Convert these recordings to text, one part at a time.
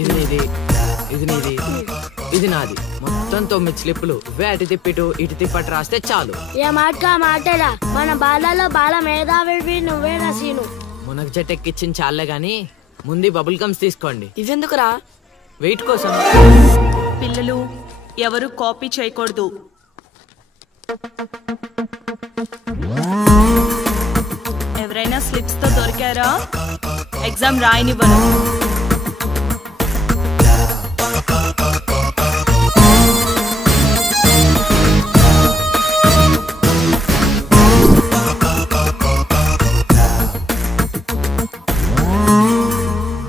ఇది నీది, ఇది నీది, ఇది నాది. మొత్తం 9 స్లిప్పులు. అటు తిప్పిటు ఇటు తిప్పటి రాస్తే చాలు. ఏ మాట మాటరా, మన బాలలో బాల మేధావి నువ్వేనా సీను? మునగ చెట్టు ఎక్కిచ్చిన చాలే గాని ముందు బబుల్ గమ్స్ తీసుకోండి. ఇవెందుకురా? వెయిట్ కోసం. పిల్లలు ఎవరు కాపీ చేయకూడదు. ఎవరైనా స్లిప్స్ తో దొరికారా? ఎగ్జామ్ రాయనివ్వను.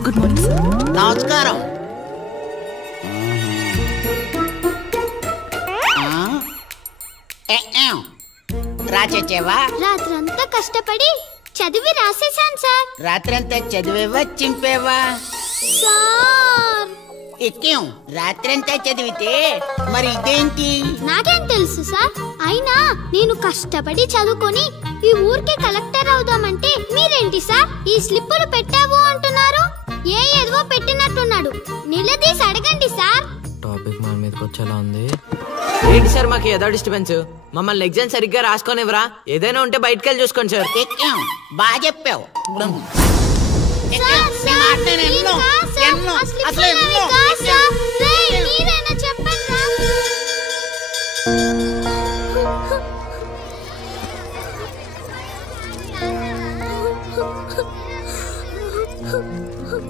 Good morning sir. నమస్కారం. రాచేవా? రాత్రంతా కష్టపడి చదివి రాసేసాను సార్. రాత్రంతా చదివేవా చింపేవా? సార్ ఎక్కేం రాత్రంతా చదివితే మరి ఇదేంటి? నాకేం తెలుసు సార్. అయినా నేను కష్టపడి చదువుకొని ఈ ఊరికి కలెక్టర్ అవుదామంటే మీరేంటి సార్ ఈ స్లిప్పులు పెట్టావు అంటున్నారు? ఏదో పెట్టినట్టున్నాడు. నిలదీసి అడగండి సార్. టాపిక్ మన మీదకి వచ్చేలా ఉంది. ఏంటి సార్ మాకు ఏదో డిస్టర్బెన్స్? మమ్మల్ని ఎగ్జామ్ సరిగ్గా రాసుకొనివ్వరా? ఏదైనా ఉంటే బయటకు వెళ్ళి చూసుకోండి సార్. ఎక్కేం బాగా చెప్పావు.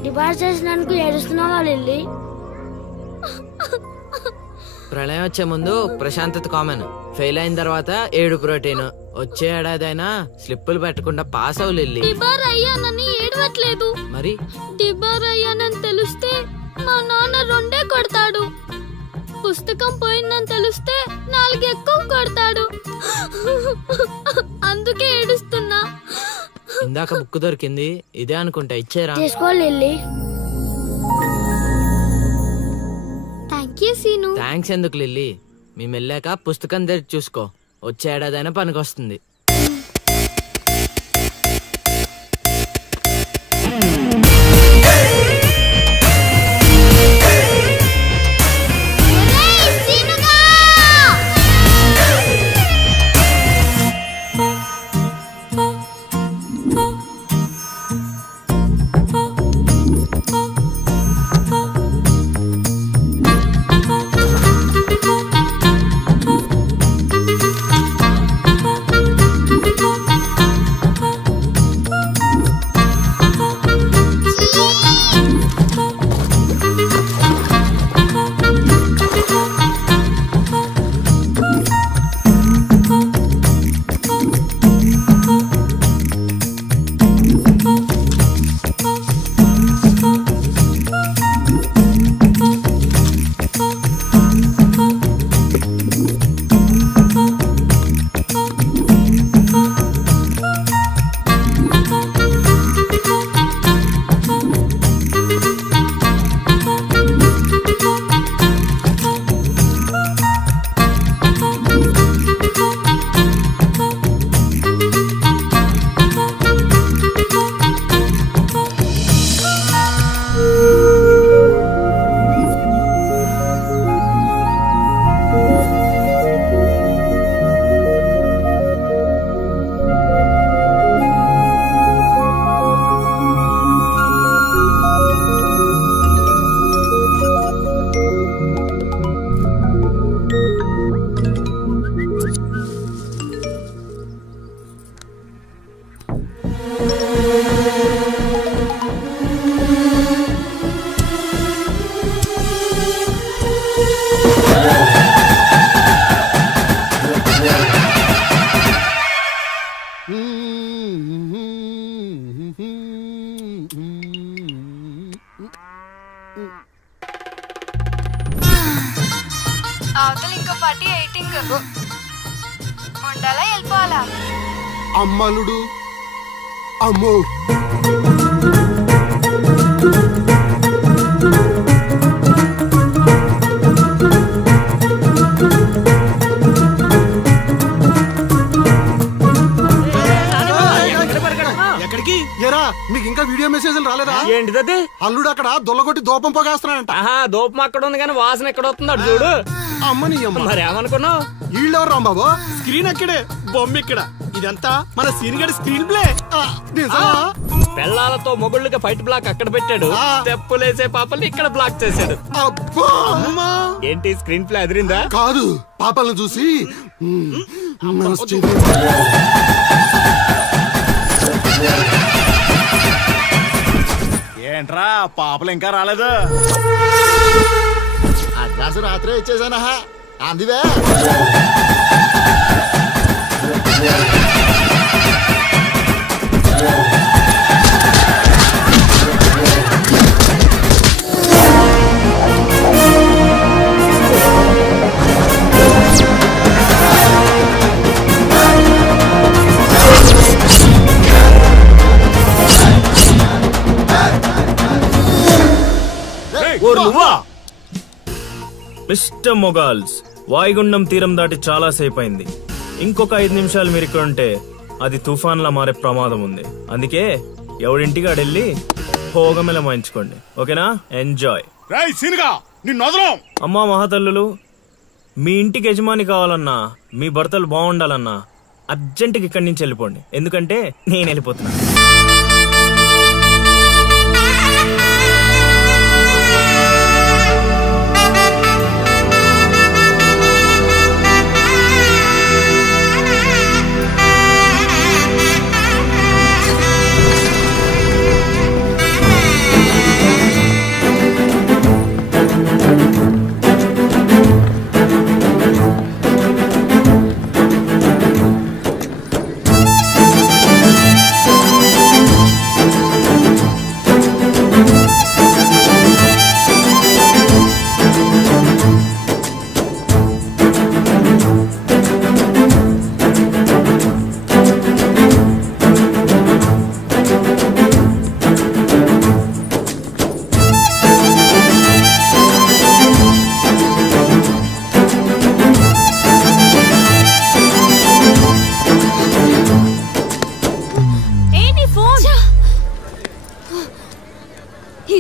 డిపార్ట్ చేసినందుకు ఏడుస్తున్నావా లిల్లీ? ప్రళయం వచ్చే ముందు ప్రశాంతత కామన్. ఫెయిల్ అయిన తర్వాత ఏడు ప్రోటీన్. వచ్చే ఏడాదైనా స్లిప్పులు పెట్టకుండా పాస్ అవ్వు లిల్లీ. డిబార్ అయ్యానని ఏడవట్లేదు. మరి డిబార్ అయ్యానని తెలిస్తే మా నాన్న 2 కొడతాడు. పుస్తకం పోయిందని తెలిస్తే 4 ఎక్కువ కొడతాడు. అందుకే ఏడుస్తున్నా. ఇందాక బుక్ దొరికింది, ఇదే అనుకుంటా. ఇచ్చేరా? తీసుకో Lily. Thank you Seenu. Thanks ఎందుకు లిల్లీ? మేము వెళ్ళాక పుస్తకం తెరిచి చూసుకో. వచ్చే ఏడాదైనా పనికొస్తుంది. అవతల ఇంకో పార్టీ ఎయిటింగ్ ఉండాలా వెళ్ళిపోవాలా? అమ్మలుడు అమ్మో ఎక్కడికి? ఏరా మీకు ఇంకా వీడియో మెసేజ్లు రాలేదా? ఏంటిది? అల్లుడు అక్కడ దొల్లగొట్టి దూపం పొగేస్తున్నాడంట. దూపం అక్కడ ఉంది కానీ వాసన ఎక్కడ వస్తుంది అటు చూడు. అమ్మని మరి ఏమనుకున్నావు? వీళ్ళెవరు రాంబాబు? స్క్రీన్ అక్కడే, బొమ్మ ఇక్కడ. ఇదంతా మన సీన్ గడి స్క్రీన్ ప్లే. పెళ్ళాలతో మొగుళ్ళకి ఫైట్ బ్లాక్ అక్కడ పెట్టాడు, తెప్పులేసే పాపల్ని ఇక్కడ బ్లాక్ చేశాడు. ఏంటి స్క్రీన్ ప్లే అదిరిందా? కాదు, పాపల్ని చూసి ఏంట్రా పాపలు ఇంకా రాలేదు? అడ్వాన్స్ రాత్రే ఇచ్చేసానా అందువే. మిస్టర్ మొగాల్స్, వాయుగుండం తీరం దాటి చాలా సేపు అయింది. ఇంకొక 5 నిమిషాలు మీరు ఇక్కడ ఉంటే అది తుఫాన్లా మారే ప్రమాదం ఉంది. అందుకే ఎవడింటికి ఆడెళ్ళి భోగమెల మాయించుకోండి. ఓకేనా? ఎంజాయ్. అమ్మా మహాతల్లులు, మీ ఇంటికి యజమాని కావాలన్నా, మీ భర్తలు బాగుండాలన్నా అర్జెంటుగా ఇక్కడి నుంచి వెళ్ళిపోండి. ఎందుకంటే నేను వెళ్ళిపోతున్నా.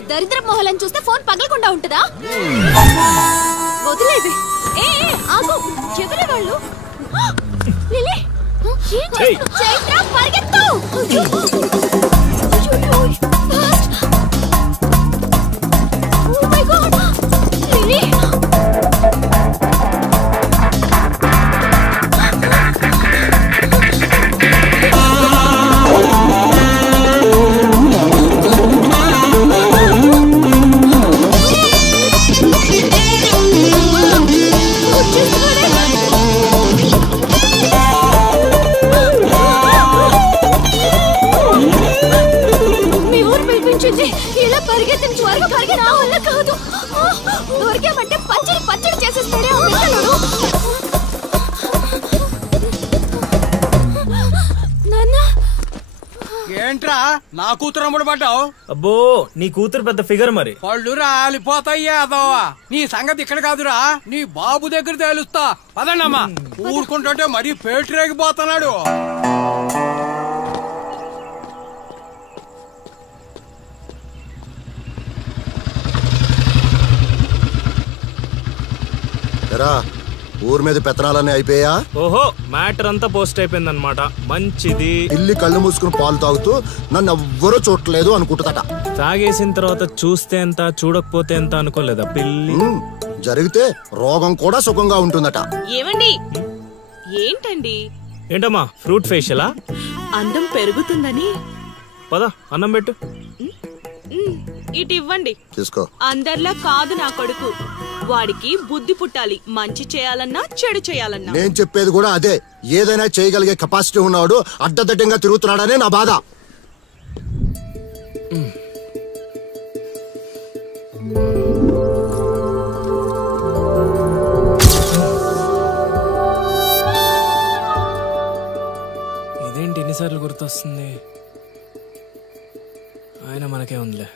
దరిద్ర మొహలను చూస్తే ఫోన్ పగలకుండా ఉంటుందా? వదిలేది. ఆగు, ఎవరి వాళ్ళు? లిలీ, చైత్ర పరిగెత్తు. Oh my God, Lily. ఇలా పరిగెత్తిన త్వరగా పరిగె నా వల్ల కాదు. దొరికామంటే పచ్చడి పచ్చడి చేసేస్తాడే ఆ పిల్లలు. నాన్న, ఏంట్రా నా కూతురు అమ్ముడు పడ్డావు? అబ్బో, నీ కూతురు పెద్ద ఫిగర్ మరి. పళ్ళు రాలిపోతాయ్యా అదోవా. నీ సంగతి ఇక్కడ కాదురా, నీ బాబు దగ్గర తేలుస్తా. పదండమ్మా. ఊరుకుంటుంటే మరీ పేటరేగిపోతున్నాడు. ఊరి మీద పెత్తనాలన్నీ అయిపోయా? ఓహో, మ్యాటర్ అంతా పోస్ట్ అయిపోయింది అనమాట. మంచిది. ఇల్లి కళ్ళు మూసుకుని పాలు తాగుతూ నన్ను ఎవ్వరూ చూడలేదు అనుకుంటుందట. తాగేసిన తర్వాత చూస్తే ఎంత, చూడకపోతే ఎంత అనుకోలేదా పిల్లి? జరిగితే రోగం కూడా సుఖంగా ఉంటుందట. ఏమండి? ఏంటండి? ఏంటమ్మా, ఫ్రూట్ ఫేషియలా? అందం పెరుగుతుందని. పద, అన్నం పెట్టు. ఇటు ఇవ్వండి. తీసుకో. అందరిలా కాదు నా కొడుకు. వాడికి బుద్ధి పుట్టాలి, మంచి చేయాలన్నా చెడు చేయాలన్నా. నేను చెప్పేది కూడా అదే. ఏదైనా చేయగలిగే కెపాసిటీ ఉన్నవాడు అడ్డదడ్డంగా తిరుగుతున్నాడనే నా బాధ. ఇదేంటి ఎన్నిసార్లు గుర్తొస్తుంది? ఆయన మనకే ఉందిలే.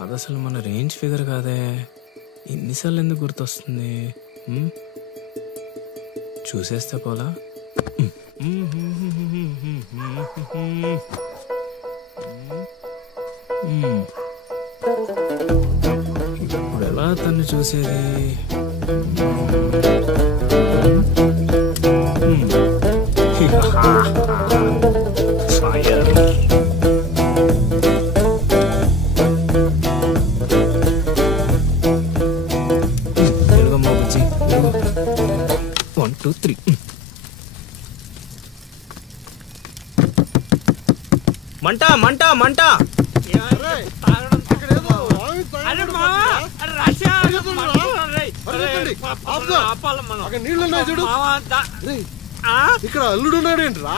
అది అసలు మన రేంజ్ ఫిగర్ కాదే. ఇన్నిసార్లు ఎందుకు గుర్తొస్తుంది? చూసేస్తే పోలా. ఇప్పుడు ఎలా తను చూసేది? తెలుగమ్మ బుజ్జి 1 2 3. మంట మంట మంట! ఇక్కడ అల్లుడు ఉన్నాడు ఏంట్రా?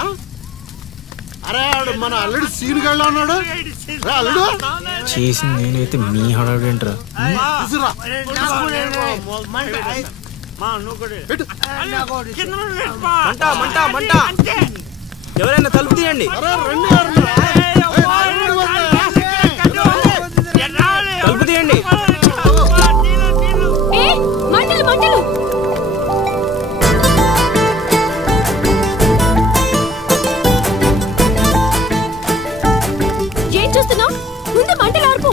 అరే మన అల్లుడు సీన్ గళ్ళ ఉన్నాడు. అల్లుడు చేసింది నేనైతే మీ హడావిడేంట్రా? మంట మంట మంట! ఎవరైనా తలుపు తీయండి. తలుపు తీయండి. మంటలు మంటలు! ఏం చూస్తున్నావు? ముందు మంటలు ఆర్పు.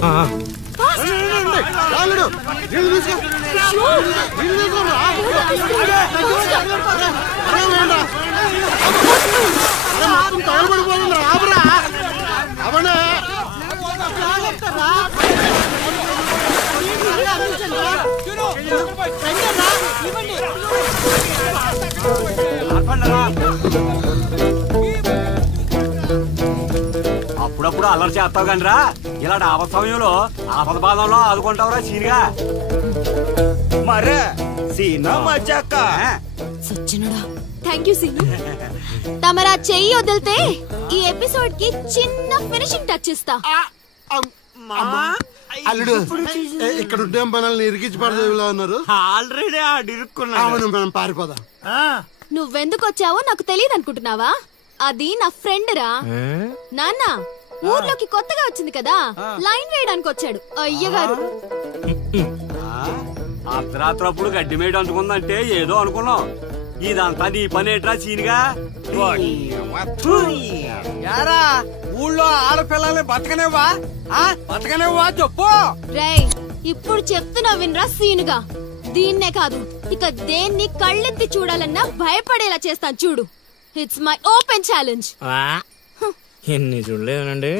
తగలబడిపోతుంది. రాబరా అవనా అప్పుడప్పుడు అల్లరి చేస్తావు కానీ రా, ఇలాంటి ఆపద సమయంలో ఆపద బాధంలో ఆదుకుంటావురా సీనిగా. మరే సీనా మజాక సచ్చినడా. Thank you Seenu. తమరా చెయ్యి వదిలితే ఈ ఎపిసోడ్ కి చిన్న ఫినిషింగ్ టచ్ ఇస్తా. అల్లుడు ఇక్కడ ఉంటే మనల్ని ఇరికించి పడదేవిలా ఉన్నారు. ఆల్రెడీ అవును మనం పారిపోదాం. నువ్వెందుకు వచ్చావో నాకు తెలియదు అనుకుంటున్నావా? అది నా ఫ్రెండ్ రా. నాన్న ఊర్లోకి కొత్తగా వచ్చింది కదా, లైన్ వేయడానికి వచ్చాడు అయ్యగారు. అర్ధరాత్రప్పుడు గడ్డి మేడ అంటుకుందంటే ఏదో అనుకున్నాం. ఇదంతా నీ పనేట్రా సీనిగా? యారా ఊళ్ళో ఆడపిల్లల్ని బతకనేవా బతకనేవా చెప్పు. రేయ్ ఇప్పుడు చెప్తున్నా వినరా సీనుగా. దీన్నే కాదు ఇక దేన్ని కళ్ళెత్తి చూడాలన్నా భయపడేలా చేస్తాను చూడు. It's my open challenge. ఎన్ని చూడలేదండి.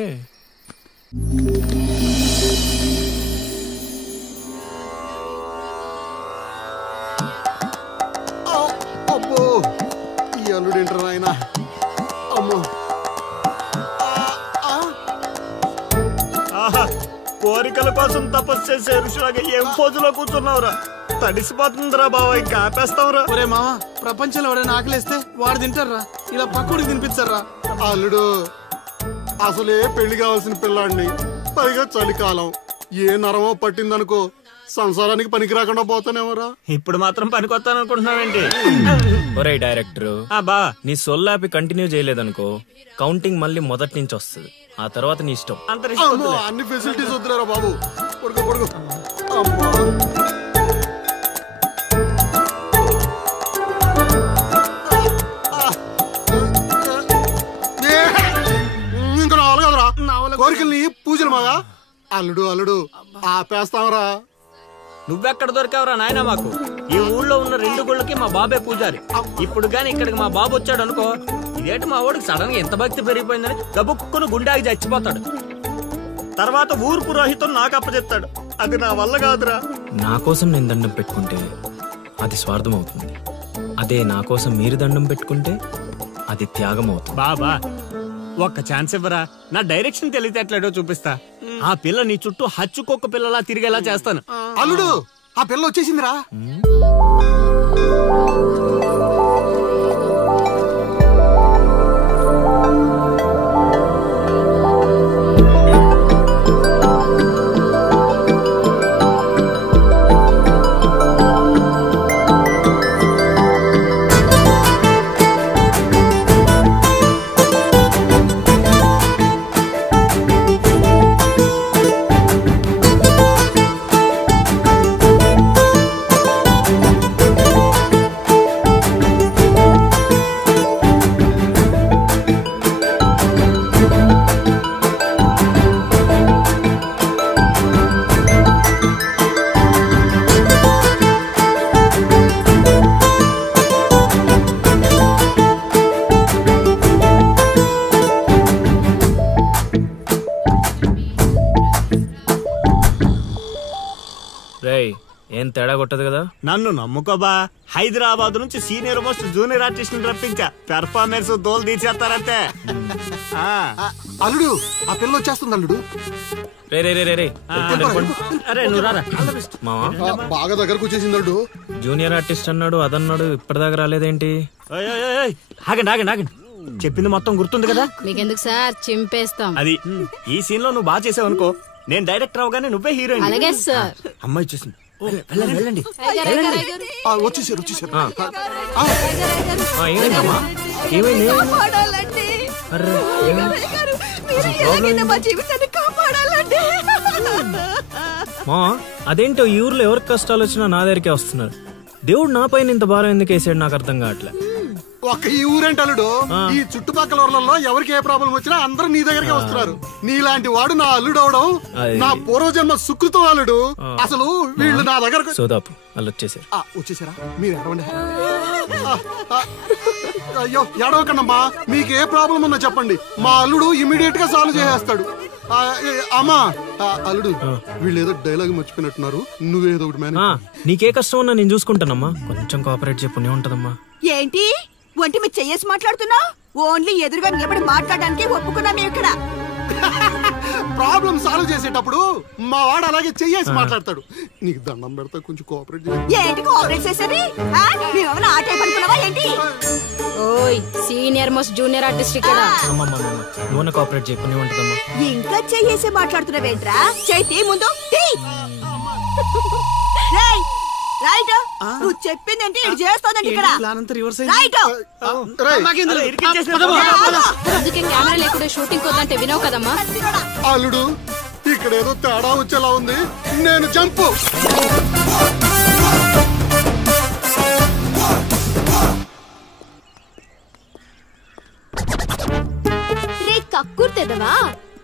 అబ్బో ఈ అల్లుడు ఏంటారు ఆయన? అమ్మో కోరికల కోసం తపస్సు చేసే ఋషులాగా ఏం పోజులో కూర్చున్నావురా? తడిసిపోతుందిరా బావ, ఇంకా ఆపేస్తావురా. ఒరే మామ, ప్రపంచంలో ఎవరైనా ఆకలిస్తే వాడు తింటారా? ఇలా పక్కడికి తినిపించారా? అల్లుడు అసలే పెళ్లి కావాల్సిన పిల్లాడిని, పైగా చలికాలం, ఏ నరమో పట్టిందనుకో సంసారానికి పనికి రాకుండా పోతానేమరా. ఇప్పుడు మాత్రం పనికొస్తాను అనుకుంటున్నావేంటి? ఒరే డైరెక్టర్, బా నీ సొల్లాపి కంటిన్యూ చేయలేదనుకో కౌంటింగ్ మళ్ళీ మొదటి నుంచి వస్తుంది. ఆ తర్వాత నీ ఇష్టం. అన్ని ఫెసిలిటీస్ వద్దులేరా బాబు. పడుకో పడుకో. ఇంకా నావలు కదరా కోరికల్ని పూజలు మాగా. అల్లుడు అల్లుడు ఆపేస్తావరా? నువ్వెక్కడ దొరికావురా నాయనా మాకు? ఈ ఊళ్ళో ఉన్న 2 గుళ్ళకి మా బాబే పూజారి. ఇప్పుడు గాని ఇక్కడికి మా బాబు వచ్చాడు అనుకో, ఇదేంటి మా వాడికి సడన్ గా ఎంత భక్తి పెరిగిపోయిందని గబుక్కును గుండాకి చచ్చిపోతాడు. తర్వాత ఊరు పురోహితం నాకు అప్పచెప్తాడు. అది నా వల్ల కాదురా. నా కోసం నేను దండం పెట్టుకుంటే అది స్వార్థం అవుతుంది. అదే నా కోసం మీరు దండం పెట్టుకుంటే అది త్యాగం అవుతుంది. బాబా ఒక్క ఛాన్స్ ఇవ్వరా, నా డైరెక్షన్ తెలివితేటలేడో చూపిస్తా. ఆ పిల్ల నీ చుట్టూ హచ్చుకొక్క పిల్లలా తిరిగేలా చేస్తాను. అల్లుడు ఆ పిల్ల వచ్చేసిందిరా. ఏం తేడా కొట్టదు కదా? నన్ను నమ్ముకోబా, హైదరాబాద్ నుంచి సీనియర్ మోస్ట్ జూనియర్ ఆర్టిస్ట్ రప్పించా, పెర్ఫార్మెన్స్ దోలు తీసేస్తారంటే. అల్లుడు ఆ పిల్ల వచ్చేస్తుంది అల్లుడు. బాగా దగ్గరకు వచ్చేసింది అల్లుడు. జూనియర్ ఆర్టిస్ట్ అన్నాడు, అదన్నాడు, ఇప్పటిదాకా రాలేదేంటి? ఆగండి ఆగండి ఆగండి, చెప్పింది మొత్తం గుర్తుంది కదా? మీకెందుకు సార్, చింపేస్తాం. అది ఈ సీన్ లో నువ్వు బాగా చేసావు అనుకో, నేను డైరెక్టర్ అవగానే నువ్వే హీరోయిన్. అలాగే సార్. అమ్మాయి చూసింది, వెళ్ళండి. వచ్చేసారు వచ్చేసారు. ఏమైంది? మా అదేంటో ఈ ఊర్లో ఎవరికి కష్టాలు వచ్చినా నా దగ్గరికే వస్తున్నారు. దేవుడు నా పైన ఇంత భారం ఎందుకు వేసాడు నాకు అర్థం కావట్లే. ఒక్క ఈ ఊరేంటి అల్లుడు, ఈ చుట్టుపక్కల ఊర్లలో ఎవరికి ఏ ప్రాబ్లం వచ్చినా అందరూ నీ దగ్గరికి వస్తున్నారు. నీలాంటి వాడు నా అల్లుడు అవడం నా పూర్వజన్మ సుకృతం అల్లుడు. అసలు వీళ్ళు నా దగ్గర సోదాపు వాళ్ళు వచ్చేసారు. వచ్చేసారా? మీరు ఎడవండి. అయ్యో ఎడవకండమ్మా, మీకు ఏ ప్రాబ్లం ఉన్నా చెప్పండి, మా అల్లుడు ఇమీడియట్ గా సాల్వ్ చేసేస్తాడు. అమ్మా అల్లుడు, వీళ్ళు ఏదో డైలాగ్ మర్చిపోయినట్టున్నారు, నువ్వేదో ఒకటి మేనేజ్. నీకే కష్టం ఉన్నా నేను చూసుకుంటానమ్మా, కొంచెం కోఆపరేట్ చెప్పునే ఉంటదమ్మా. ఏంటి ఒంటి మీద చెయ్యేసి మాట్లాడుతున్నావు? ఓన్లీ ఎదురుగా నిలబడి మాట్లాడడానికి ఒప్పుకున్నాం ఇక్కడ. ప్రాబ్లం సాల్వ్ చేసేటప్పుడు మా వాడు అలాగే చెయ్యేసి మాట్లాడతాడు. నీకు దండం పెడతా, కొంచెం కోఆపరేట్ ఏంటి కోఆపరేట్ చేసేది? మేమేమైనా ఆట అనుకున్నావా ఏంటి? ఓయ్ సీనియర్ మోస్ట్ జూనియర్ ఆర్టిస్ట్ ఇక్కడ. నువ్వు కోఆపరేట్ చెప్పునే ఉంటదమ్మా. ఇంకా చెయ్యేసి మాట్లాడుతున్నావేంట్రా? చేతి ముందు రైట్. నువ్వు చెప్పిందంటే ఇది చేస్తానండి ఇక్కడ. రైట్. అందుకే కెమెరా లేకుండా షూటింగ్ వద్దంటే వినవు కదమ్మా. అల్లుడు ఇక్కడ ఏదో తేడా వచ్చేలా ఉంది, నేను జంపు. రే కక్కుర్తెదవా,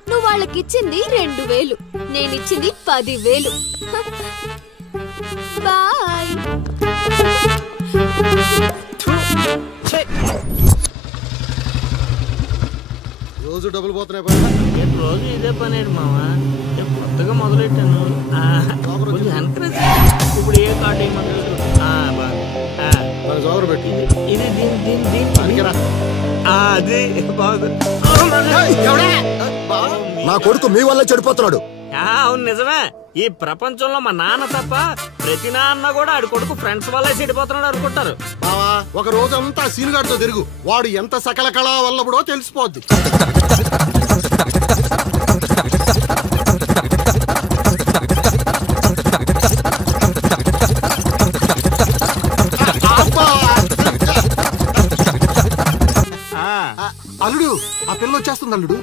నువ్వు వాళ్ళకిచ్చింది 2000, నేనిచ్చింది 10,000. బాయ్. రోజు డబ్బులు పోతున్నాయి. రోజు ఇదే పని మావా, కొత్తగా మొదలెట్టాను. ఇప్పుడు ఏ కార్డు ఇది నా కొడుకు మీ వల్ల చెడిపోతున్నాడు. అవును నిజమే, ఈ ప్రపంచంలో మా నాన్న తప్ప ప్రతి నాన్న కూడా ఆడి కొడుకు ఫ్రెండ్స్ వల్లే చెడిపోతున్నాడు అనుకుంటారు. ఒక రోజు అంతా సీన్ గారితో తిరుగు, వాడు ఎంత సకల కళా వల్లబడో తెలిసిపోద్ది. అల్లుడు ఆ పిల్ల వచ్చేస్తుంది అల్లుడు.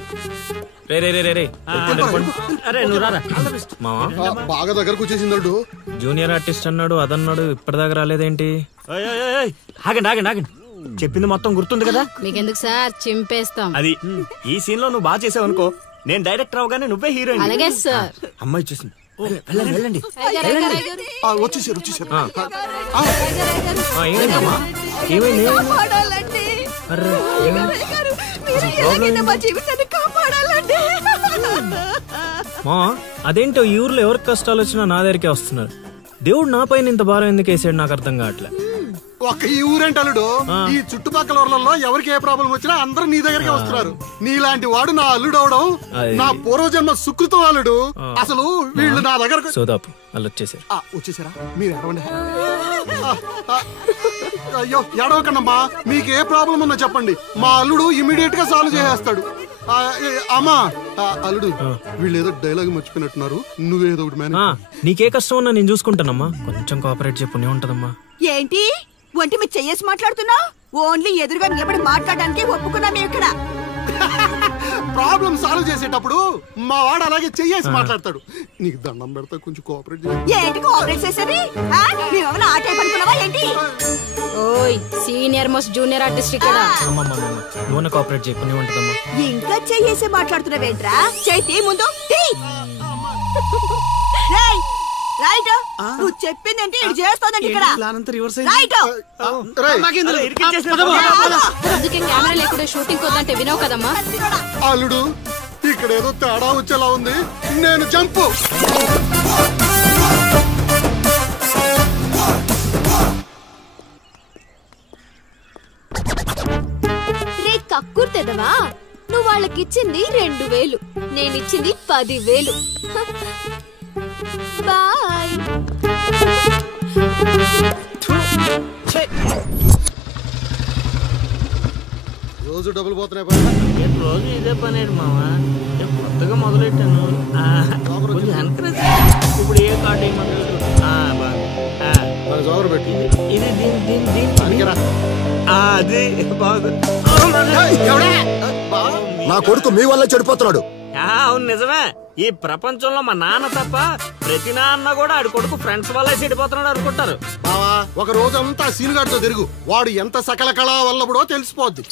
బాగా దగ్గరకు వచ్చేసింది అల్లుడు. జూనియర్ ఆర్టిస్ట్ అన్నాడు, అదన్నాడు, ఇప్పటిదాకా రాలేదేంటి? ఆగండి ఆగండి ఆగండి, చెప్పింది మొత్తం గుర్తుంది కదా? మీకెందుకు సార్, చింపేస్తాం. అది ఈ సీన్ లో నువ్వు బాగా చేసావు అనుకో, నేను డైరెక్టర్ అవగానే నువ్వే హీరోయిన్. అలాగే సార్. అమ్మాయి చూసింది, వెళ్ళండి. వచ్చేసారు వచ్చేసారు. మా అదేంటో ఈ ఊర్లో ఎవరికి కష్టాలు వచ్చినా నా దగ్గరికే వస్తున్నారు. దేవుడు నా పైన ఇంత భారం ఎందుకు వేసాడు నాకు అర్థం కావట్లే. ఒక్క ఈ ఊరేంటి అల్లుడు, ఈ చుట్టుపక్కల ఊర్లలో ఎవరికి ఏ ప్రాబ్లం వచ్చినా అందరూ నీ దగ్గరికి వస్తున్నారు. నీలాంటి వాడు నా అల్లుడు అవడం నా పూర్వజన్మ సుకృతం అల్లుడు. అసలు వీళ్ళు నా దగ్గర సోదాపు వాళ్ళు వచ్చేసారు. వచ్చేసారా? మీరు ఎడవండి. అయ్యో ఎడవకండమ్మా, మీకు ఏ ప్రాబ్లం ఉన్నా చెప్పండి, మా అల్లుడు ఇమీడియట్ గా సాల్వ్ చేసేస్తాడు. అమ్మా అల్లుడు, వీళ్ళు ఏదో డైలాగ్ మర్చిపోయినట్టున్నారు, నువ్వేదో ఒకటి మేనేజ్. నీకే కష్టం ఉన్నా నేను చూసుకుంటానమ్మా, కొంచెం కోఆపరేట్ చెప్పునే ఉంటదమ్మా. ఏంటి ఒంటి మీద చెయ్యేసి మాట్లాడుతున్నావు? ఓన్లీ ఎదురుగా నిలబడి మాట్లాడడానికి ఒప్పుకున్నాం ఇక్కడ. ప్రాబ్లం సాల్వ్ చేసేటప్పుడు మా వాడు అలాగే చెయ్యేసి మాట్లాడతాడు. నీకు దండం పెడతా, కొంచెం కోఆపరేట్ ఏంటి కోఆపరేట్ చేసేది? మేమేమైనా ఆట అనుకున్నావా ఏంటి? ఓయ్ సీనియర్ మోస్ట్ జూనియర్ ఆర్టిస్ట్ ఇక్కడ. నువ్వు కోఆపరేట్ చెప్పునే ఉంటదమ్మా. ఇంకా చెయ్యేసి మాట్లాడుతున్నావేంట్రా? చేతి ముందు రైట్. నువ్వు చెప్పిందంటే ఇది చేస్తానండి ఇక్కడ. రైట్. అందుకే కెమెరా లేకుండా షూటింగ్ వద్దంటే వినవు కదమ్మా. అల్లుడు ఇక్కడ ఏదో తేడా వచ్చేలా ఉంది, నేను జంపు. ఎదవా, నువ్వు వాళ్ళకిచ్చింది 2000, నేనిచ్చింది 10,000. బాయ్. రోజు డబ్బులు పోతున్నాయి. రోజు ఇదే పని మామా, కొత్తగా మొదలెట్టాను. ఇప్పుడు ఏ కార్డు జోగరు పెట్టి ఇది అది నా కొడుకు మీ వల్ల చెడిపోతున్నాడు. అవును నిజమే. ఈ ప్రపంచంలో మా నాన్న తప్ప ప్రతి నాన్న కూడా ఆడి కొడుకు ఫ్రెండ్స్ వల్ల చెడిపోతున్నాడు అనుకుంటారు. బావా ఒక రోజంతా సీనుగాడితో తిరుగు, వాడు ఎంత సకల కళ వల్లబడో తెలిసిపోద్ది.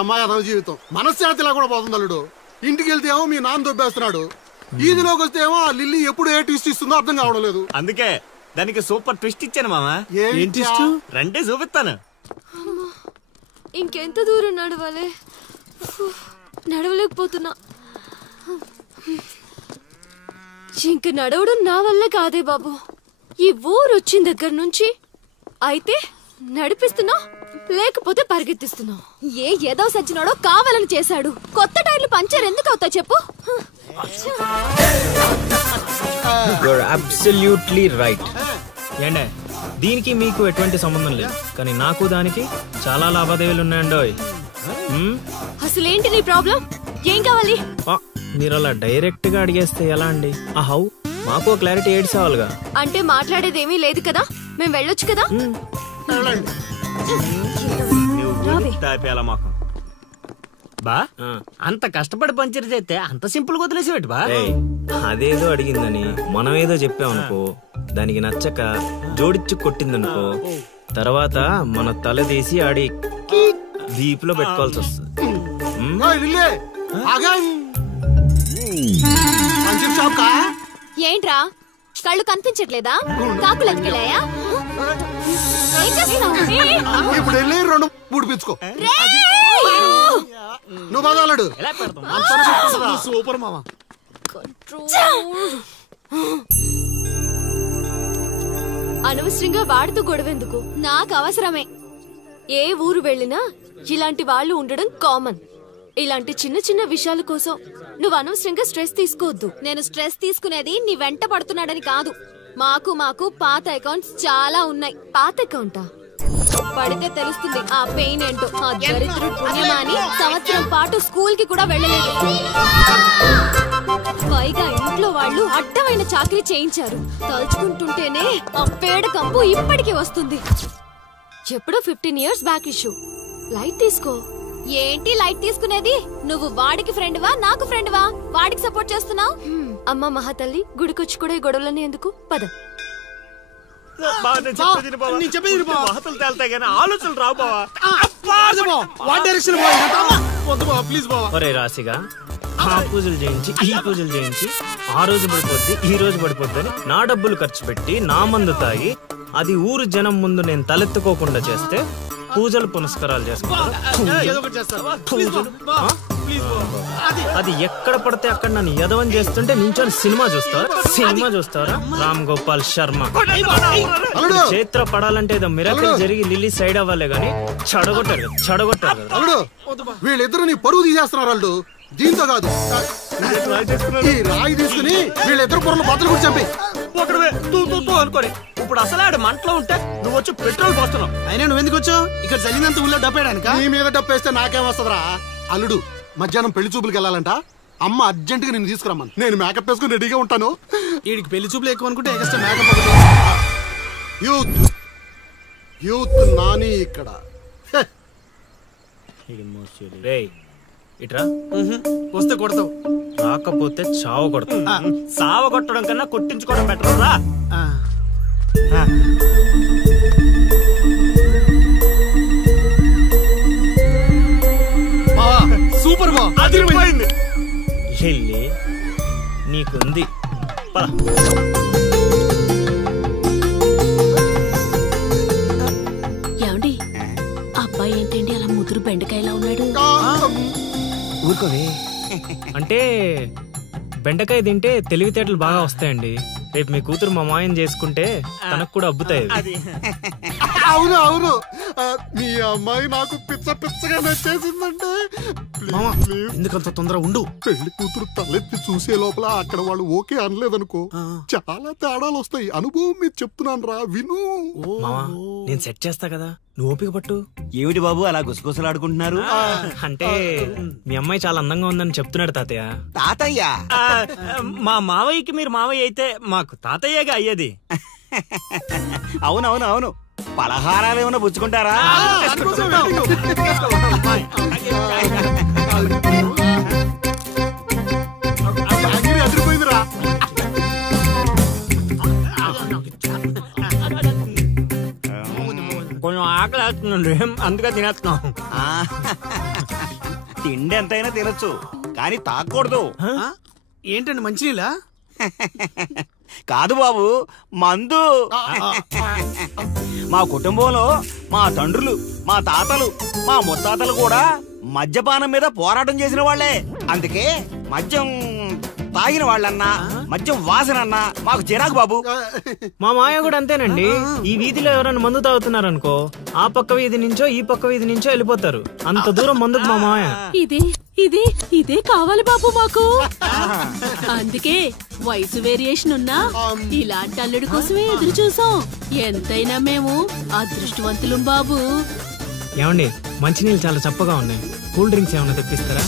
అమ్మాయి అదవ జీవితం మనశ్శాంతిలా కూడా పోతుంది అల్లుడు. ఇంటికి వెళ్తే ఏమో మీ నాన్న దొబ్బేస్తున్నాడు, ఈదిలోకి వస్తే ఏమో ఆ లిల్లీ ఎప్పుడు ఏ ట్విస్ట్ ఇస్తుందో అర్థం కావడం లేదు. అందుకే దానికి సూపర్ ట్విస్ట్ ఇచ్చాను మామా. రండి చూపిస్తాను. ఇంకెంత దూరం నడవాలి, నడవలేకపోతున్నా. ఇంక నడవడం నా వల్ల కాదే బాబు. ఈ ఊరు వచ్చిన దగ్గర నుంచి అయితే నడిపిస్తున్నా, లేకపోతే పరిగెత్తిస్తున్నా. ఏదో సచ్చినాడో కావాలని చేశాడు. కొత్త టైర్లు పంచర్ ఎందుకు అవుతా చెప్పు. Absolutely right. ఏంటే దీనికి మీకు ఎటువంటి సంబంధం లేదు, కానీ నాకు దానికి చాలా లావాదేవీలు ఉన్నాయండోయ్. అసలేంటి నీ ప్రాబ్లం? ఏం కావాలి? మీరు అలా డైరెక్ట్ గా అడిగేస్తే ఎలా అండి? హౌ మాకు క్లారిటీ ఏడ్చావాలిగా. అంటే మాట్లాడేదేమీ లేదు కదా, మేము వెళ్ళొచ్చు కదా. బా అంత కష్టపడి పంచర్ చేస్తే అంత సింపుల్ గా వదిలేసేవాటి బా. అదేదో అడిగిందని మనం ఏదో చెప్పామనుకో, దానికి నచ్చక జోడిచ్చి కొట్టిందనుకో, తర్వాత మన తల తీసి ఆడి దీపులో పెట్టుకోవాల్సి వస్తుంది. ఏంట్రా కళ్ళు కనిపించట్లేదా? కాకులు ఎత్తుకెళ్ళాయా? ఇప్పుడు వెళ్ళి 2-3 పిచ్చుకో. నువ్వు బాధాడు సూపర్ మామా. అనవసరంగా వాడితో గొడవెందుకు? నాకు అవసరమే. ఏ ఊరు వెళ్ళినా ఇలాంటి వాళ్ళు ఉండడం కామన్. ఇలాంటి చిన్న చిన్న విషయాల కోసం నువ్వు అనవసరంగా స్ట్రెస్ తీసుకోవద్దు. నేను స్ట్రెస్ తీసుకునేది నీ వెంట పడుతున్నాడని కాదు. మాకు పాత అకౌంట్స్ చాలా ఉన్నాయి. పాత అకౌంటా? పడితే తెలుస్తుంది ఆ పెయిన్ ఏంటో. ఆ దరిద్రుడు పుణ్యమాని సంవత్సరం పాటు స్కూల్ కి కూడా వెళ్ళలేదు. పైగా ఇంట్లో వాళ్ళు అడ్డమైన చాకరీ చేయించారు. తలుచుకుంటుంటేనే ఆ పేడ కంపు ఇప్పటికీ వస్తుంది. ఎప్పుడో 15 years బ్యాక్ ఇష్యూ. లైట్ తీసుకో. ఏంటి లైట్ తీసుకునేది? నువ్వు వాడికి ఫ్రెండ్వా, నాకు ఫ్రెండ్వా? వాడికి సపోర్ట్ చేస్తున్నావు. అమ్మ మహాతల్లి, గుడికొచ్చి కూడా ఈ గొడవలన్నీ ఎందుకు? పద. ఆలోచనలు రావు బావా. ఒరే రాశిగా ఆ పూజలు చేయించి ఈ పూజలు చేయించి ఆ రోజు పడిపోద్ది ఈ రోజు పడిపోద్ది అని నా డబ్బులు ఖర్చు పెట్టి నా మందు తాగి అది ఊరు జనం ముందు నేను తలెత్తుకోకుండా చేస్తే పూజలు పునస్కారాలు చేసుకుంటారు. అది ఎక్కడ పడితే అక్కడ నన్ను యదవం చేస్తుంటే నించొని సినిమా చూస్తారా? రామ్ గోపాల్ శర్మ. క్షేత్ర పడాలంటే ఏదో మిరాకిల్ జరిగి లిల్లీ సైడ్ అవ్వాలే గానీ చెడగొట్టారు. వీళ్ళిద్దరు నీ పరువు తీసేస్తున్నారు. వాళ్ళు దీంతో కాదు, ఈ రాయి తీసుకుని వీళ్ళిద్దరు పొరలు బద్దలు కూడా చంపి అనుకోని ఇప్పుడు అసలు ఆడు మంటలో ఉంటే నువ్వు వచ్చి పెట్రోల్ పోస్తున్నావు. అయినా నువ్వెందుకు వచ్చావు? ఇక్కడ చల్లినంత ఊళ్ళో డప్పేయడానికా? నీ మీద డప్పేస్తే నాకేం వస్తుందిరా? అల్లుడు మధ్యాహ్నం పెళ్లి చూపులకి వెళ్ళాలంట. అమ్మ అర్జెంట్ గా నేను తీసుకురమ్మను. నేను మేకప్ వేసుకుని రెడీగా ఉంటాను. వీడికి పెళ్లి చూపులు ఎక్కువ అనుకుంటే ఎక్స్ట్రా మేకప్. యూత్ నాని ఇక్కడ. ఇట్రా. వస్తే కొడతావు, రాకపోతే చావ కొడతావు. సావ కొట్టడం కన్నా కొట్టించుకోవడం బెటర్ రా. సూపర్ బా, అదిరిపోయింది. లిల్లీ నీకుంది. ఏమండి, అబ్బాయి ఏంటండి అలా ముదురు బెండకాయలా ఉన్నాడు? ఊరుకోవే. అంటే బెండకాయ తింటే తెలివితేటలు బాగా వస్తాయండి. రేపు మీ కూతురు మా మాయం చేసుకుంటే తనకు కూడా అబ్బుతాయి. అవును అవును, మీ అమ్మాయి నాకు పిచ్చగా నచ్చేసిందంటే. ఎందుకంత తొందర ఉండు. పెళ్లి కూతురు తలెత్తి చూసే లోపల అక్కడ వాళ్ళు ఓకే అనలేదనుకో, చాలా తేడాలు వస్తాయి. అనుభవం మీరు చెప్తున్నాను రా, విను. మావా నేను సెట్ చేస్తా కదా, నువ్వు ఓపిక పట్టు. ఏమిటి బాబు అలా గుసగుసలాడుకుంటున్నారు? అంటే మీ అమ్మాయి చాలా అందంగా ఉందని చెప్తున్నాడు తాతయ్య. తాతయ్య? మా మావయ్యకి మీరు మావయ్య అయితే మాకు తాతయ్యగా అయ్యేది. అవునవును అవును. పలహారాలు ఏమైనా పుచ్చుకుంటారా? అదిరిపోయిందిరా. కొంచెం ఆకలి వేస్తుందండి, అందుకే తినేస్తున్నాం. తిండి ఎంతైనా తినొచ్చు కానీ తాగకూడదు. ఏంటండి మంచినీళ్ళ? కాదు బాబు, మందు. మా కుటుంబంలో మా తండ్రులు, మా తాతలు, మా ముత్తాతలు కూడా మద్యపానం మీద పోరాటం చేసిన వాళ్లే. అందుకే మద్యం తాగిన వాళ్ళన్నా, మద్యం వాసనన్నా మాకు చిరాకు బాబు. మా మాయ కూడా అంతేనండి. ఈ వీధిలో ఎవరైనా మందు తాగుతున్నారనుకో, ఆ పక్క వీధి నుంచో ఈ పక్క వీధి నుంచో వెళ్ళిపోతారు. అంత దూరం మందుకు మా మాయ. ఇదే కావాలి బాబు మాకు. అందుకే వయసు వేరియేషన్ ఉన్నా ఇలాంటి అల్లుడి కోసమే ఎదురు చూసాం. ఎంతైనా మేము అదృష్టవంతులం బాబు. ఏమండి మంచినీళ్ళు చాలా చప్పగా ఉన్నాయి, కూల్ డ్రింక్స్ ఏమైనా తెప్పిస్తారా?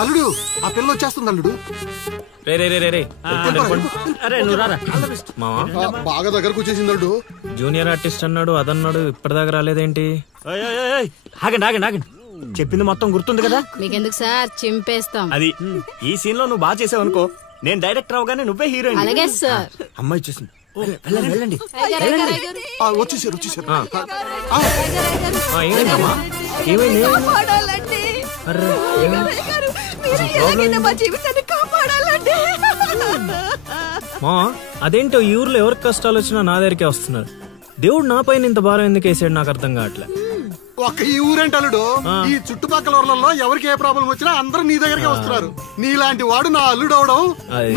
అల్లుడు, ఆ పిల్ల వచ్చేస్తుంది అల్లుడు. బాగా దగ్గరకు వచ్చేసింది అల్లుడు. జూనియర్ ఆర్టిస్ట్ అన్నాడు, అదన్నాడు, ఇప్పటిదాకా రాలేదేంటి? ఆగండి ఆగండి ఆగండి, చెప్పింది మొత్తం గుర్తుంది కదా? మీకెందుకు సార్, చింపేస్తాం. అది ఈ సీన్ లో నువ్వు బాగా చేసావు అనుకో, నేను డైరెక్టర్ అవగానే నువ్వే హీరోయిన్. అలాగే సార్. అమ్మాయి చూసింది, వెళ్ళండి. వచ్చేసారు వచ్చేసారు. మా అదేంటో ఈ ఊర్లో ఎవరికి కష్టాలు వచ్చినా నా దగ్గరికే వస్తున్నారు. దేవుడు నా పైన ఇంత భారం ఎందుకు వేసాడు నాకు అర్థం కావట్లే. ఒక్క ఈ ఊరేంటి అల్లుడు, ఈ చుట్టుపక్కల ఊర్లలో ఎవరికి ఏ ప్రాబ్లం వచ్చినా అందరూ నీ దగ్గరికి వస్తున్నారు. నీలాంటి వాడు నా అల్లుడు అవడం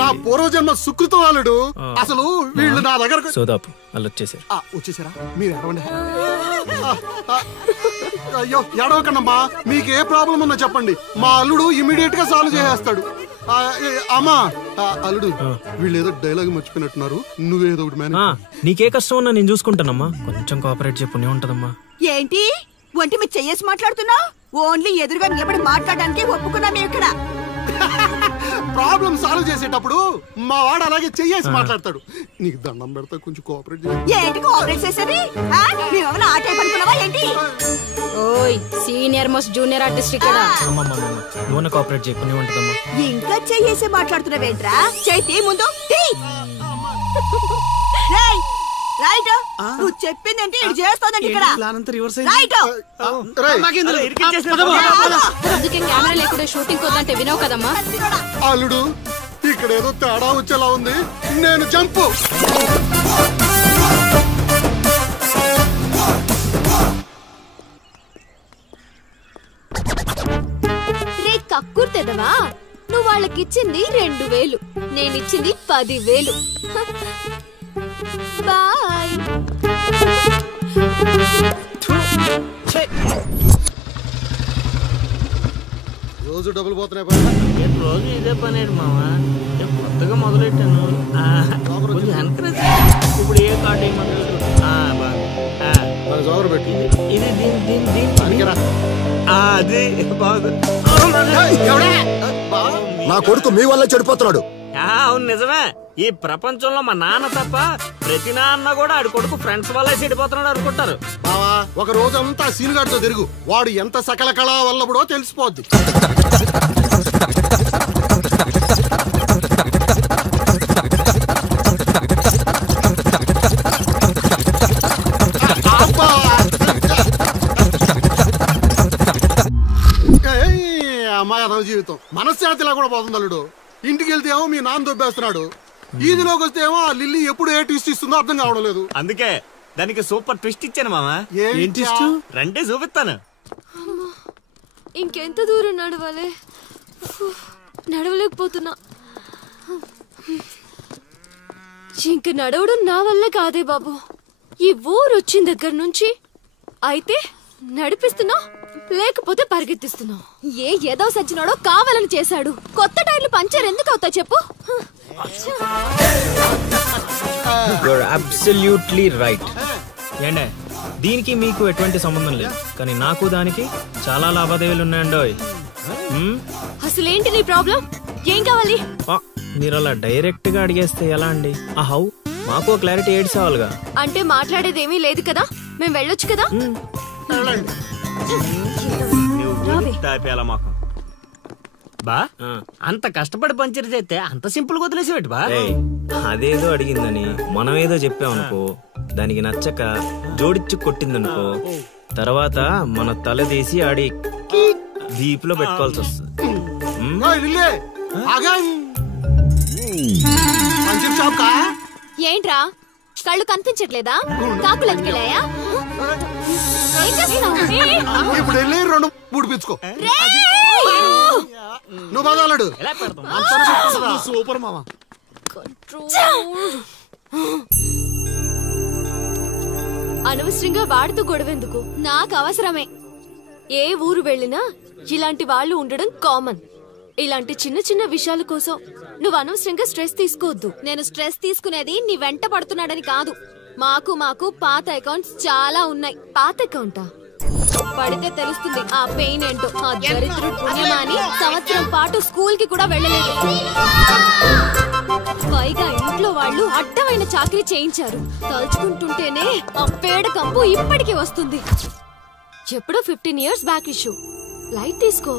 నా పూర్వజన్మ సుకృతం అల్లుడు. అసలు వీళ్ళు నా దగ్గర సోదాపు వాళ్ళు వచ్చేసారు. వచ్చేసారా? మీరు ఎడవండి. అయ్యో ఎడవకండమ్మా, మీకు ఏ ప్రాబ్లం ఉన్నా చెప్పండి, మా అల్లుడు ఇమీడియట్ గా సాల్వ్ చేసేస్తాడు. అమ్మా అల్లుడు, వీళ్ళు ఏదో డైలాగ్ మర్చిపోయినట్టున్నారు, నువ్వేదో ఒకటి మేనేజ్. నీకే కష్టం ఉన్నా నేను చూసుకుంటానమ్మా, కొంచెం కోఆపరేట్ చెప్పు ఉంటదమ్మా. ఏంటి ఒంటి మీద చెయ్యేసి మాట్లాడుతున్నా? ఓన్లీ ఎదురుగా నిలబడి మాట్లాడడానికి ఒప్పుకున్నాం ఇక్కడ. ప్రాబ్లం సాల్వ్ చేసేటప్పుడు మా వాడు అలాగే చెయ్యేసి మాట్లాడతాడు. నీకు దండం పెడతా, కొంచెం కోఆపరేట్ చేయి. ఏంటి కోఆపరేట్ చేసేది? మేమేమైనా ఆట అనుకున్నావా ఏంటి? ఓయ్ సీనియర్ మోస్ట్ జూనియర్ ఆర్టిస్ట్ ఇక్కడ. నువ్వు కోఆపరేట్ చేయకుండా ఉంటదమ్మా. ఇంకా చెయ్యేసి మాట్లాడుతున్నావేంట్రా? చేతి ముందు రైట్. నువ్వు చెప్పిందంటే ఇది చేస్తానండి ఇక్కడ. రైట్. అందుకే కెమెరా లేకుండా షూటింగ్ వద్దంటే వినవు కదమ్మా. అల్లుడు, ఇక్కడ ఏదో తేడా వచ్చేలా ఉంది, నేను జంపు. రే కక్కుర్తెదవా, నువ్వు వాళ్ళకిచ్చింది 2000, నేనిచ్చింది 10,000. బాయ్. రోజు డబ్బులు పోతున్నాయి. రోజు ఇదే పని మావా, కొత్తగా మొదలెట్టాను. ఇప్పుడు ఏ కార్డు ఏమన్నారు? ఇది నా కొడుకు మీ వల్ల చెడిపోతున్నాడు. అవును నిజమే, ఈ ప్రపంచంలో మా నాన్న తప్ప ప్రతి నాన్న కూడా ఆడి కొడుకు ఫ్రెండ్స్ వల్ల చెడిపోతున్నాడు అనుకుంటారు. బావా, ఒక రోజంతా సీనుగాడితో తిరుగు, వాడు ఎంత సకల కళా వల్లబడో తెలిసిపోద్ది. అమ్మాయి అదవ జీవితం మనశ్శాంతిలా కూడా పోతుంది అల్లుడు. ఇంటికి వెళ్తే ఏమో మీ నాన్న దొబ్బేస్తున్నాడు, ఈదిలోకి వస్తే ఏమో ఆ లిల్లీ ఎప్పుడు ఏ ట్విస్ట్ ఇస్తుందో అర్థం కావడం లేదు. అందుకే దానికి సూపర్ ట్విస్ట్ ఇచ్చాను మామా. ఏం ట్విస్ట్? రండి చూపిస్తాను. ఇంకెంత దూరం నడవాలి? నడవలేకపోతున్నా. ఇంక నడవడం నా వల్ల కాదే బాబు. ఈ ఊరు వచ్చిన దగ్గర నుంచి అయితే నడిపిస్తున్నా, లేకపోతే పరిగెత్తిస్తున్నా. ఏదో సచ్చినాడో కావాలని చేశాడు. కొత్త టైర్లు పంచర్ ఎందుకు అవుతా చెప్పు? Absolutely right. ఏండే దీనికి మీకు ఎటువంటి సంబంధం లేదు, కానీ నాకు దానికి చాలా లావాదేవీలు ఉన్నాయండోయ్. అసలేంటి నీ ప్రాబ్లం? ఏం కావాలి? మీరు అలా డైరెక్ట్ గా అడిగేస్తే ఎలా అండి? హౌ మాకు క్లారిటీ ఏడ్చావాలిగా. అంటే మాట్లాడేదేమీ లేదు కదా, మేము వెళ్ళొచ్చు కదా. మాకు బా అంత కష్టపడి పంచర్ చేస్తే అంత సింపుల్ గా వదిలేసేవాటి బా. అదేదో అడిగిందని మనం ఏదో చెప్పామనుకో, దానికి నచ్చక జోడిచ్చి కొట్టిందనుకో, తర్వాత మన తల తీసి ఆడి దీపులో పెట్టుకోవాల్సి వస్తుంది. ఏంట్రా కళ్ళు కనిపించట్లేదా? కాకులు ఎత్తుకెళ్ళాయా? ఇప్పుడు వెళ్ళి 2 పుడిపించుకో. నువ్వు బాగాలడు సూపర్ మామ. అనవసరంగా వాడితో గొడవెందుకు? నాకు అవసరమే. ఏ ఊరు వెళ్ళినా ఇలాంటి వాళ్ళు ఉండడం కామన్. ఇలాంటి చిన్న చిన్న విషయాల కోసం నువ్వు అనవసరంగా స్ట్రెస్ తీసుకోవద్దు. నేను స్ట్రెస్ తీసుకునేది నీ వెంట పడుతున్నాడని కాదు. మాకు పాత అకౌంట్స్ చాలా ఉన్నాయి. పాత అకౌంటా? పడితే తెలుస్తుంది ఆ పెయిన్ ఏంటో. ఆ దరిద్రుడు పుణ్యమాని సంవత్సరం పాటు స్కూల్ కి కూడా వెళ్ళలేదు. పైగా ఇంట్లో వాళ్ళు అడ్డమైన చాకరీ చేయించారు. తలుచుకుంటుంటేనే ఆ పేడ కంపు ఇప్పటికీ వస్తుంది. ఎప్పుడో 15 years బ్యాక్ ఇష్యూ. లైట్ తీసుకో.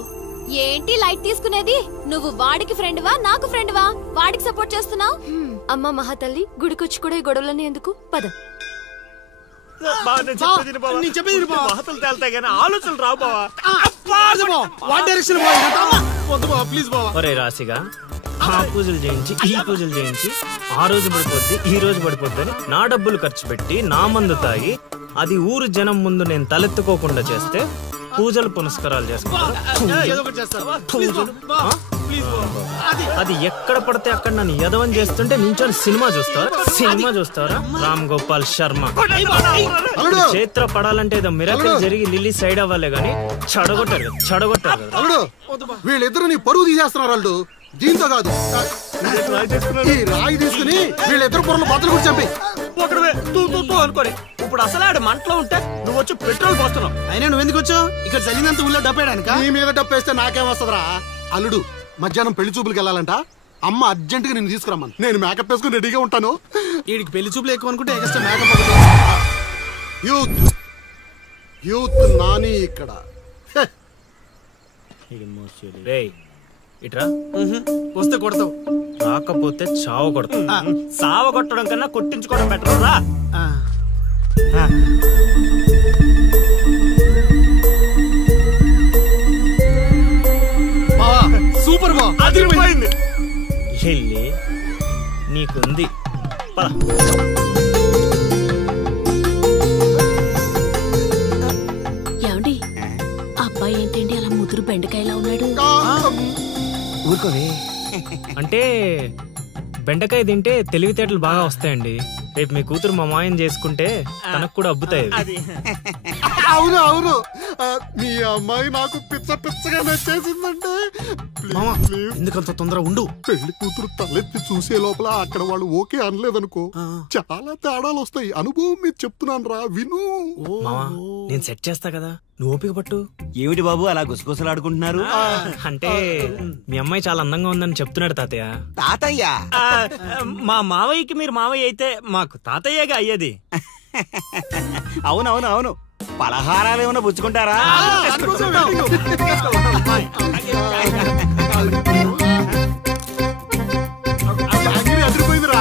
ఏంటి లైట్ తీసుకునేది? నువ్వు వాడికి ఫ్రెండ్వా, నాకు ఫ్రెండ్వా? వాడికి సపోర్ట్ చేస్తున్నావు? అమ్మ మహాతల్లి, గుడికొచ్చి కూడా ఈ గొడవలన్నీ ఎందుకు? పద. ఆలోచనలు రావు బావా. ఒరే రాశిగా ఆ పూజలు చేయించి ఈ పూజలు చేయించి ఆ రోజు పడిపోద్ది ఈ రోజు పడిపోద్ది అని నా డబ్బులు ఖర్చు పెట్టి నా మందు తాగి అది ఊరు జనం ముందు నేను తలెత్తుకోకుండా చేస్తే పూజలు పునస్కారాలు చేసుకుంటారు. అది ఎక్కడ పడితే అక్కడ నన్ను యదవం చేస్తుంటే నించొని సినిమా చూస్తారా? రామ్ గోపాల్ శర్మ. క్షేత్ర పడాలంటే ఏదో మిరాకిల్ జరిగి లిల్లీ సైడ్ అవ్వాలే గానీ చెడగొట్టారు. వీళ్ళిద్దరు నీ పరువు తీసేస్తున్నారు. వాళ్ళు దీంతో కాదు, ఈ రాయి తీసుకుని వీళ్ళిద్దరు పొరలు బద్దలు కూడా చంపి అనుకోని ఇప్పుడు అసలు ఆడు మంటలో ఉంటే నువ్వు వచ్చి పెట్రోల్ పోస్తున్నావు. అయినా నువ్వెందుకు వచ్చావు? ఇక్కడ చల్లినంత ఊళ్ళో డబ్బేయడానికా? నీ మీద డబ్బేస్తే నాకేం వస్తుందిరా? అల్లుడు మధ్యాహ్నం పెళ్లి చూపులకు వెళ్ళాలంట. అమ్మ అర్జెంట్ గా నేను తీసుకురమ్మను. నేను మేకప్ వేసుకుని రెడీగా ఉంటాను. వీడికి పెళ్లి చూపులు ఎక్కువ అనుకుంటే ఎక్స్ట్రా మేకప్. యూత్ నాని ఇక్కడ. ఇట్రా. వస్తే కొడతావు, రాకపోతే చావు కొడతావు. సావ కొట్టడం కన్నా కొట్టించుకోవడం బెటర్ రా. సూపర్ బా, అదిరిపోయింది. లిల్లీ నీకుంది. ఏమండి అబ్బాయి ఏంటండి అలా ముదురు బెండకాయలా ఉన్నాడు? ఊరుకోవే. అంటే బెండకాయ తింటే తెలివితేటలు బాగా వస్తాయండి. రేపు మీ కూతురు మా మాయం చేసుకుంటే తనకు కూడా అబ్బుతాయి. అవును అవును, మీ అమ్మాయి నాకు పిచ్చగా నచ్చేసిందంటే. ఎందుకంత తొందర ఉండు. పెళ్లి కూతురు తలెత్తి చూసే లోపల అక్కడ వాళ్ళు ఓకే అనలేదనుకో, చాలా తేడాలు వస్తాయి. అనుభవం మీద చెప్తున్నాను రా, విను. మామా నేను సెట్ చేస్తా కదా, నువ్వు ఓపిక పట్టు. ఏమిటి బాబు అలా గుసగుసలాడుకుంటున్నారు? అంటే మీ అమ్మాయి చాలా అందంగా ఉందని చెప్తున్నాడు తాతయ్య. తాతయ్య? మా మావయ్యకి మీరు మావయ్య అయితే మాకు తాతయ్యగా అయ్యేది. అవునవును అవును. పలహారాలు ఏమైనా పుచ్చుకుంటారా? అదిరిపోయిందిరా.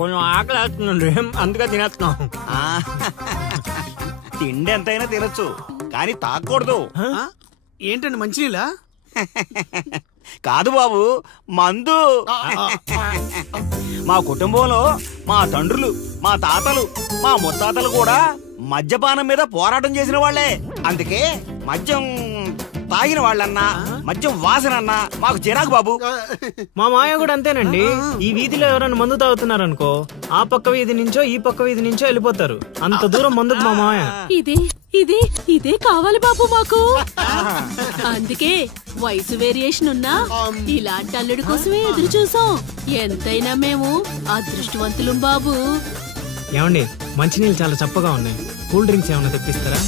కొంచెం ఆకలి వేస్తుందండి, అందుకే తినేస్తున్నాం. తిండి ఎంతైనా తినొచ్చు కానీ తాగకూడదు. ఏంటండి మంచినీళ్ళ? కాదు బాబు, మందు. మా కుటుంబంలో మా తండ్రులు, మా తాతలు, మా ముత్తాతలు కూడా మద్యపానం మీద పోరాటం చేసిన వాళ్లే. అందుకే మద్యం తాగిన వాళ్ళన్నా, మద్యం వాసనన్నా మాకు చిరాకు బాబు. మా మాయ కూడా అంతేనండి. ఈ వీధిలో ఎవరైనా మందు తాగుతున్నారనుకో, ఆ పక్క వీధి నుంచో ఈ పక్క వీధి నుంచో వెళ్ళిపోతారు. అంత దూరం మందుకు మా మాయ. ఇదే కావాలి బాబు మాకు. అందుకే వయసు వేరియేషన్ ఉన్నా ఇలాంటి అల్లుడి కోసమే ఎదురు చూసాం. ఎంతైనా మేము అదృష్టవంతులం బాబు. ఏమండి, మంచినీళ్ళు చాలా చప్పగా ఉన్నాయి. కూల్ డ్రింక్స్ ఏమైనా తెప్పిస్తారా?